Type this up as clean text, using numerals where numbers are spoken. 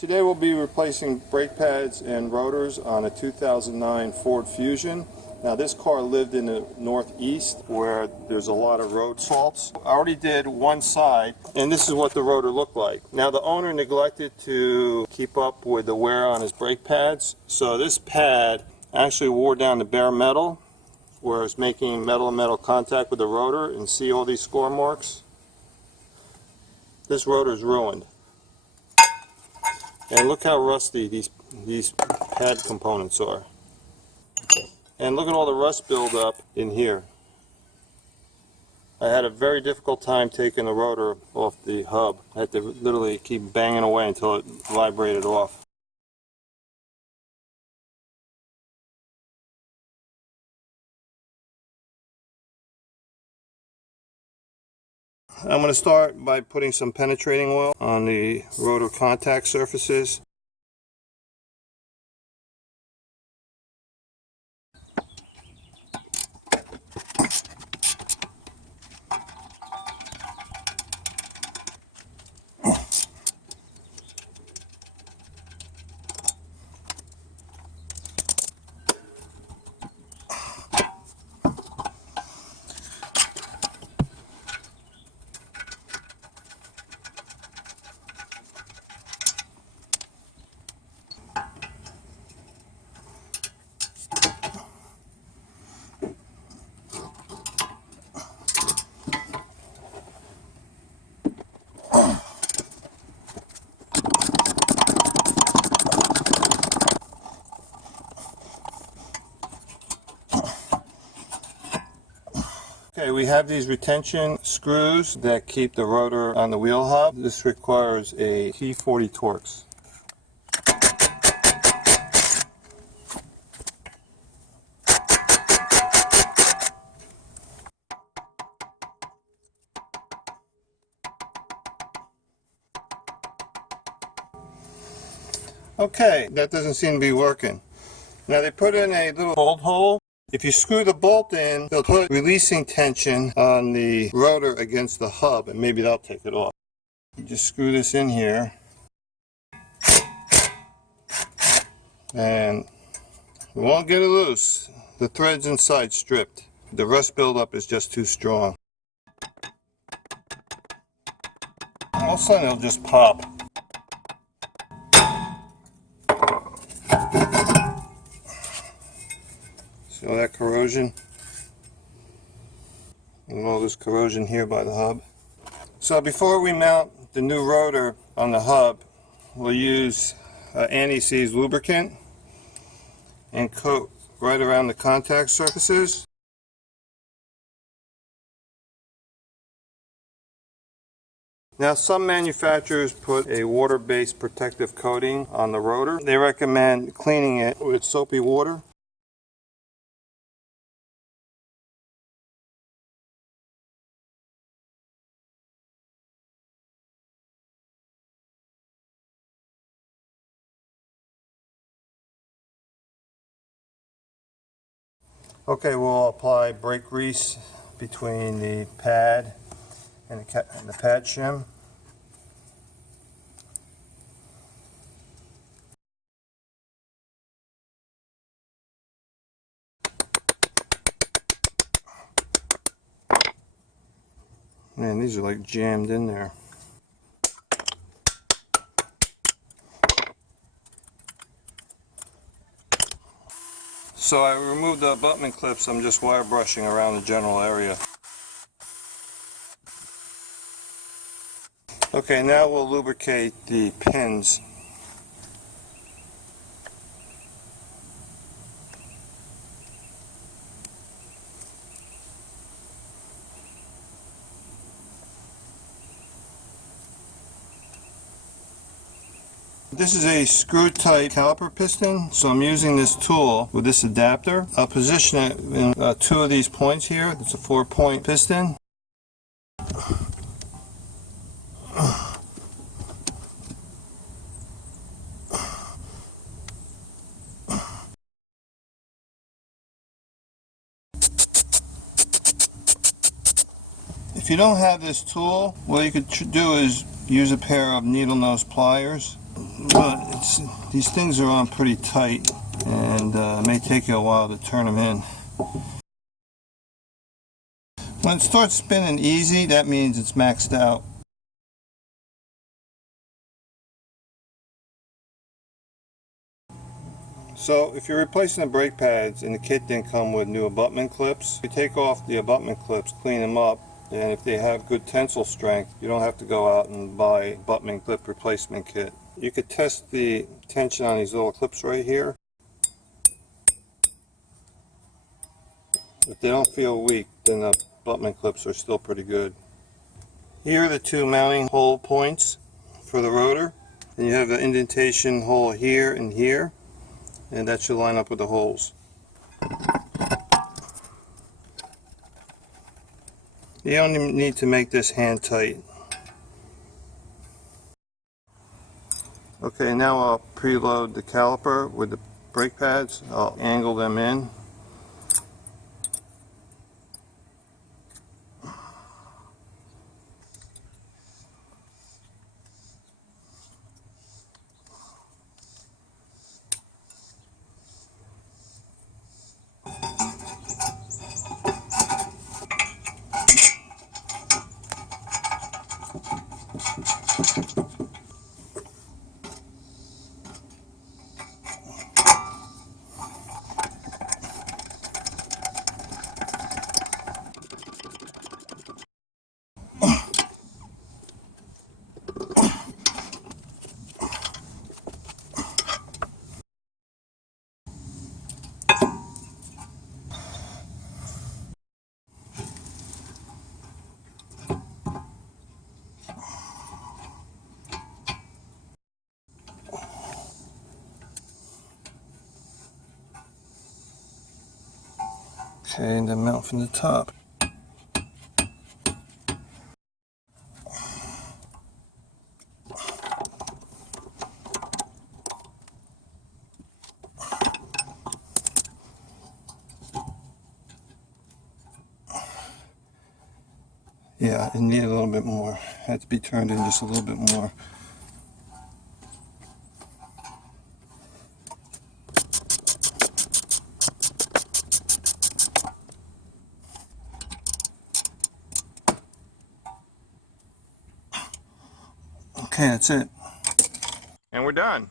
Today we'll be replacing brake pads and rotors on a 2009 Ford Fusion. Now this car lived in the Northeast where there's a lot of road salts. I already did one side and this is what the rotor looked like. Now the owner neglected to keep up with the wear on his brake pads, so this pad actually wore down the bare metal where it's making metal-to-metal contact with the rotor, and see all these score marks? This rotor is ruined. And look how rusty these pad components are. And look at all the rust buildup in here. I had a very difficult time taking the rotor off the hub. I had to literally keep banging away until it vibrated off. I'm going to start by putting some penetrating oil on the rotor contact surfaces. Okay, we have these retention screws that keep the rotor on the wheel hub. This requires a T40 Torx. Okay, that doesn't seem to be working. Now they put in a little bolt hole. If you screw the bolt in, they'll put releasing tension on the rotor against the hub, and maybe that'll take it off. You just screw this in here, and you won't get it loose. The thread's inside stripped. The rust buildup is just too strong. All of a sudden it'll just pop. See all that corrosion? And all this corrosion here by the hub. So before we mount the new rotor on the hub, we'll use anti-seize lubricant and coat right around the contact surfaces. Now some manufacturers put a water-based protective coating on the rotor. They recommend cleaning it with soapy water. Okay, we'll apply brake grease between the pad and the pad shim. Man, these are like jammed in there. So I removed the abutment clips. I'm just wire brushing around the general area. Okay, now we'll lubricate the pins. This is a screw-type caliper piston, so I'm using this tool with this adapter. I'll position it in two of these points here. It's a 4-point piston. If you don't have this tool, what you could do is use a pair of needle nose pliers. but these things are on pretty tight, and it may take you a while to turn them in. When it starts spinning easy, that means it's maxed out. So if you're replacing the brake pads and the kit didn't come with new abutment clips, you take off the abutment clips, clean them up, and if they have good tensile strength, you don't have to go out and buy abutment clip replacement kit. You could test the tension on these little clips right here. If they don't feel weak, then the abutment clips are still pretty good. Here are the two mounting hole points for the rotor, and you have an indentation hole here and here, and that should line up with the holes. You only need to make this hand tight. Okay, now I'll preload the caliper with the brake pads. I'll angle them in. Okay, and then mount from the top. Yeah, it needed a little bit more. Had to be turned in just a little bit more. Okay, that's it. And we're done.